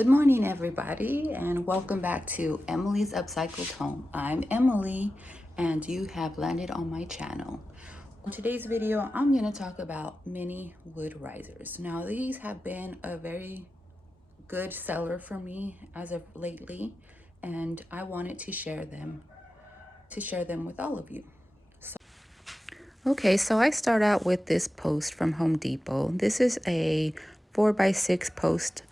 Good morning, everybody, and welcome back to Emily's Upcycled Home. I'm Emily, and you have landed on my channel. In today's video, I'm going to talk about mini wood risers. Now, these have been a very good seller for me as of lately, and I wanted to share them with all of you. Okay, so I start out with this post from Home Depot. This is a 4x6 post,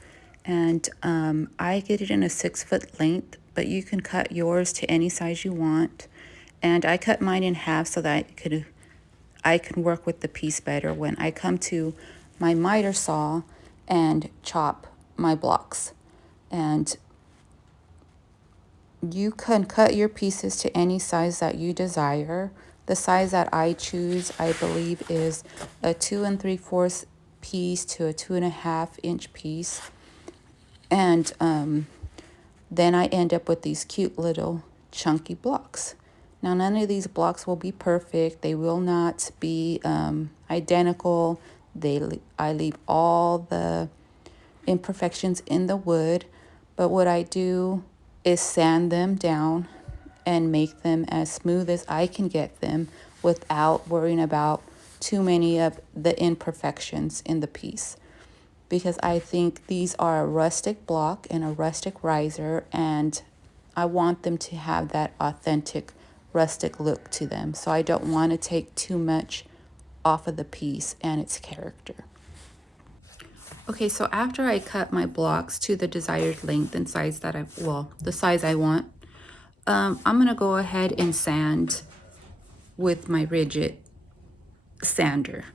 and I get it in a 6-foot length, but you can cut yours to any size you want. And I cut mine in half so that I can work with the piece better when I come to my miter saw and chop my blocks. And you can cut your pieces to any size that you desire. The size that I choose, I believe, is a 2 3/4 piece to a 2.5-inch piece. And then I end up with these cute little chunky blocks. Now, none of these blocks will be perfect. They will not be identical. I leave all the imperfections in the wood, but what I do is sand them down and make them as smooth as I can get them without worrying about too many of the imperfections in the piece. Because I think these are a rustic block and a rustic riser, and I want them to have that authentic rustic look to them. So I don't want to take too much off of the piece and its character. Okay, so after I cut my blocks to the desired length and size that the size I want, I'm gonna go ahead and sand with my rigid sander.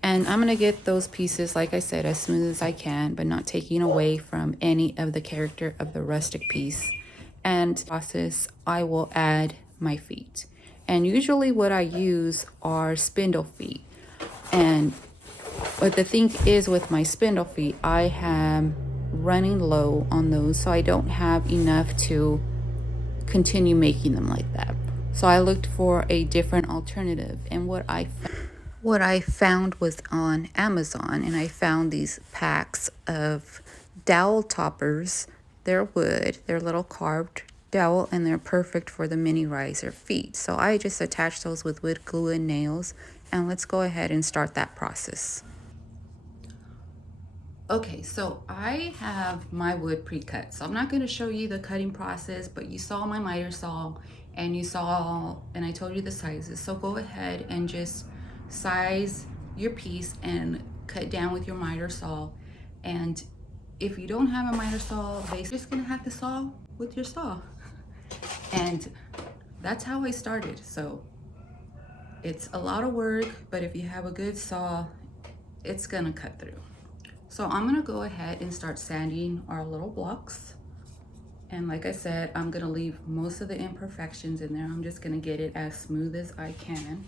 And I'm gonna get those pieces, like I said, as smooth as I can, but not taking away from any of the character of the rustic piece. And process, I will add my feet. And usually what I use are spindle feet. But the thing is, with my spindle feet, I am running low on those, so I don't have enough to continue making them like that. So I looked for a different alternative, and what I found was on Amazon, and I found these packs of dowel toppers. They're wood, they're little carved dowel, and they're perfect for the mini riser feet. So I just attached those with wood glue and nails, and let's go ahead and start that process. Okay, so I have my wood pre-cut, so I'm not going to show you the cutting process, but you saw my miter saw, and I told you the sizes. So go ahead and just size your piece and cut down with your miter saw. And if you don't have a miter saw, you're just gonna have to saw with your saw. And that's how I started. So it's a lot of work, but if you have a good saw, it's gonna cut through. So I'm gonna go ahead and start sanding our little blocks. And like I said, I'm gonna leave most of the imperfections in there. I'm just gonna get it as smooth as I can.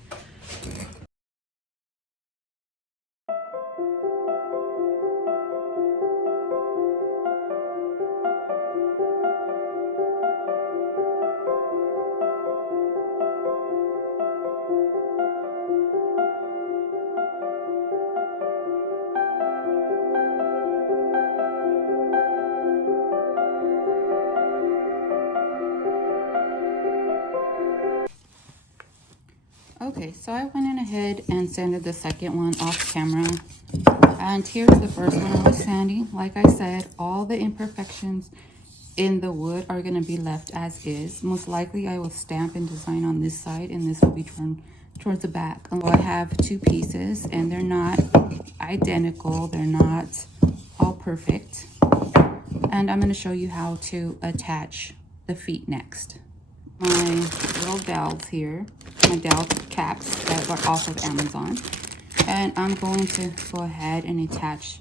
Okay, so I went in ahead and sanded the second one off camera. And here's the first one I was sanding. Like I said, all the imperfections in the wood are going to be left as is. Most likely I will stamp and design on this side, and this will be turned towards the back. I have two pieces, and they're not identical. They're not all perfect. And I'm going to show you how to attach the feet next. My little dowels here, my dowel caps that are off of Amazon, and I'm going to go ahead and attach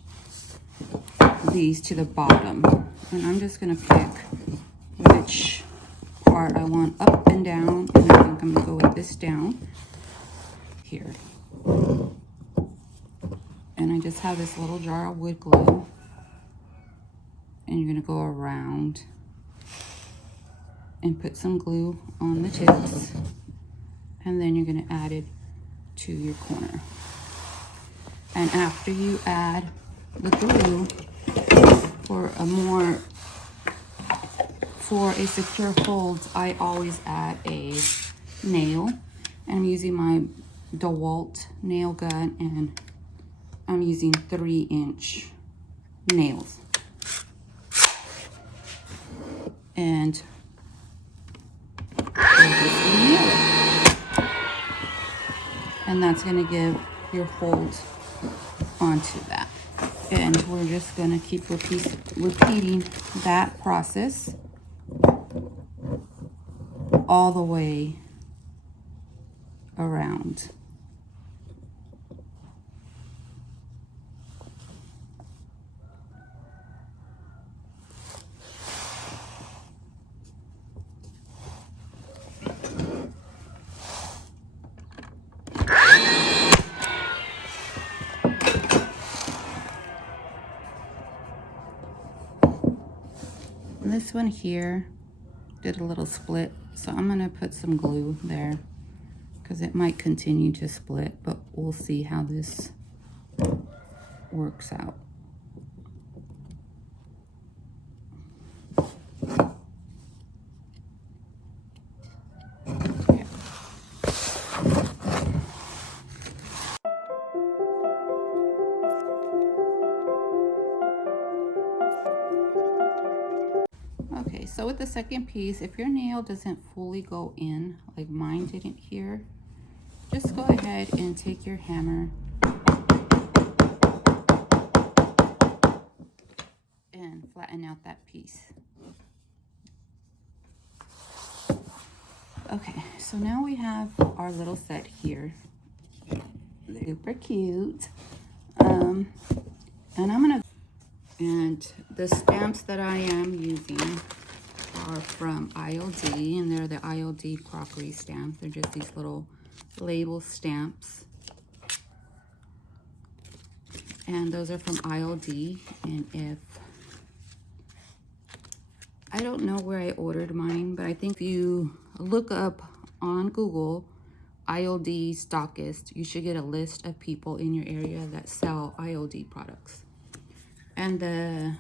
these to the bottom, and I'm just going to pick which part I want up and down, and I think I'm going to go with this down here. And I just have this little jar of wood glue, and you're going to go around and put some glue on the tips, and then you're going to add it to your corner. And after you add the glue, for a secure hold, I always add a nail. And I'm using my DeWalt nail gun, and I'm using 3-inch nails. And that's going to give your hold onto that. And we're just going to keep repeating that process all the way around. And this one here did a little split, so I'm going to put some glue there because it might continue to split, but we'll see how this works out. Okay, so with the second piece, if your nail doesn't fully go in, like mine didn't here, just go ahead and take your hammer and flatten out that piece. Okay, so now we have our little set here. Super cute. And the stamps that I am using are from ILD, and they're the ILD crockery stamps. They're just these little label stamps. And those are from ILD. And if, I don't know where I ordered mine, but I think if you look up on Google ILD stockist, you should get a list of people in your area that sell ILD products. And the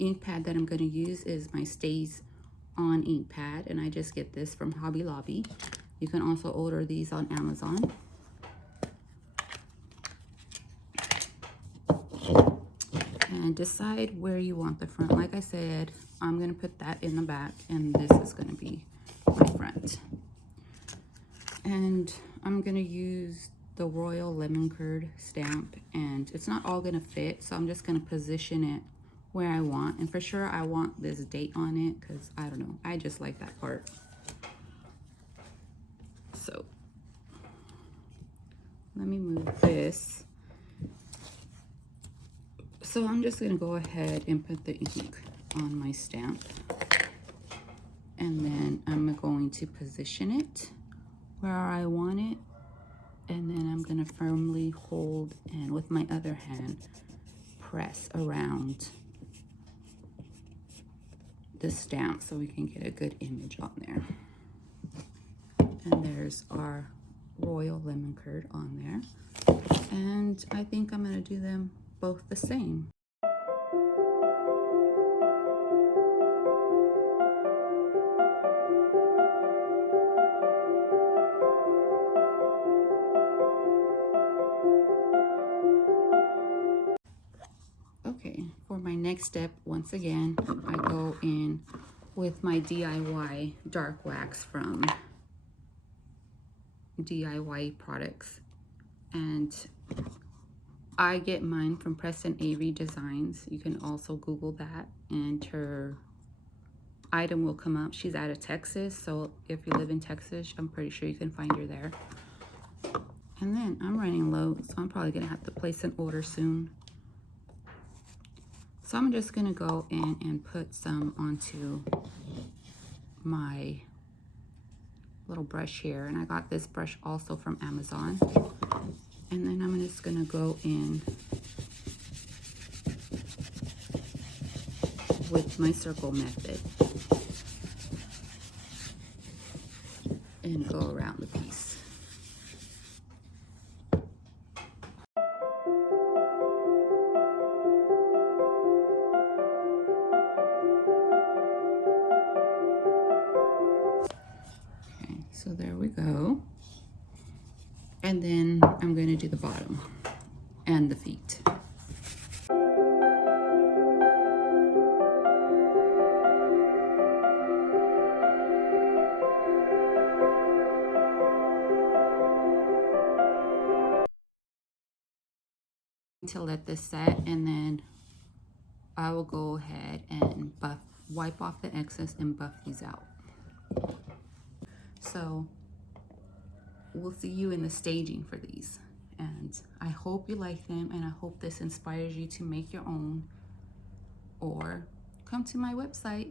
ink pad that I'm going to use is my Stays On ink pad, and I just get this from Hobby Lobby. You can also order these on Amazon. And decide where you want the front. Like I said, I'm going to put that in the back, and this is going to be my front. And I'm going to use the Royal Lemon Curd stamp, and it's not all going to fit, so I'm just going to position it where I want. And for sure I want this date on it because I don't know, I just like that part. So let me move this. So I'm just going to go ahead and put the ink on my stamp, and then I'm going to position it where I want it, and then I'm going to firmly hold and with my other hand press around the stamp so we can get a good image on there. And there's our Royal Lemon Curd on there, and I think I'm going to do them both the same. Okay, for my next step, once again, I go in with my DIY dark wax from DIY products, and I get mine from Preston Avery Designs. You can also Google that and her item will come up. She's out of Texas, so if you live in Texas, I'm pretty sure you can find her there. And then I'm running low, so I'm probably gonna have to place an order soon. So I'm just gonna go in and put some onto my little brush here, and I got this brush also from Amazon. And then I'm just gonna go in with my circle method and go around the piece. Okay, I'm going to do the bottom and the feet. To let this set, and then I will go ahead and wipe off the excess and buff these out. So we'll see you in the staging for these, and I hope you like them, and I hope this inspires you to make your own, or come to my website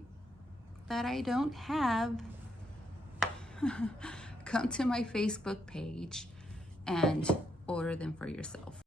that I don't have. Come to my Facebook page and order them for yourself.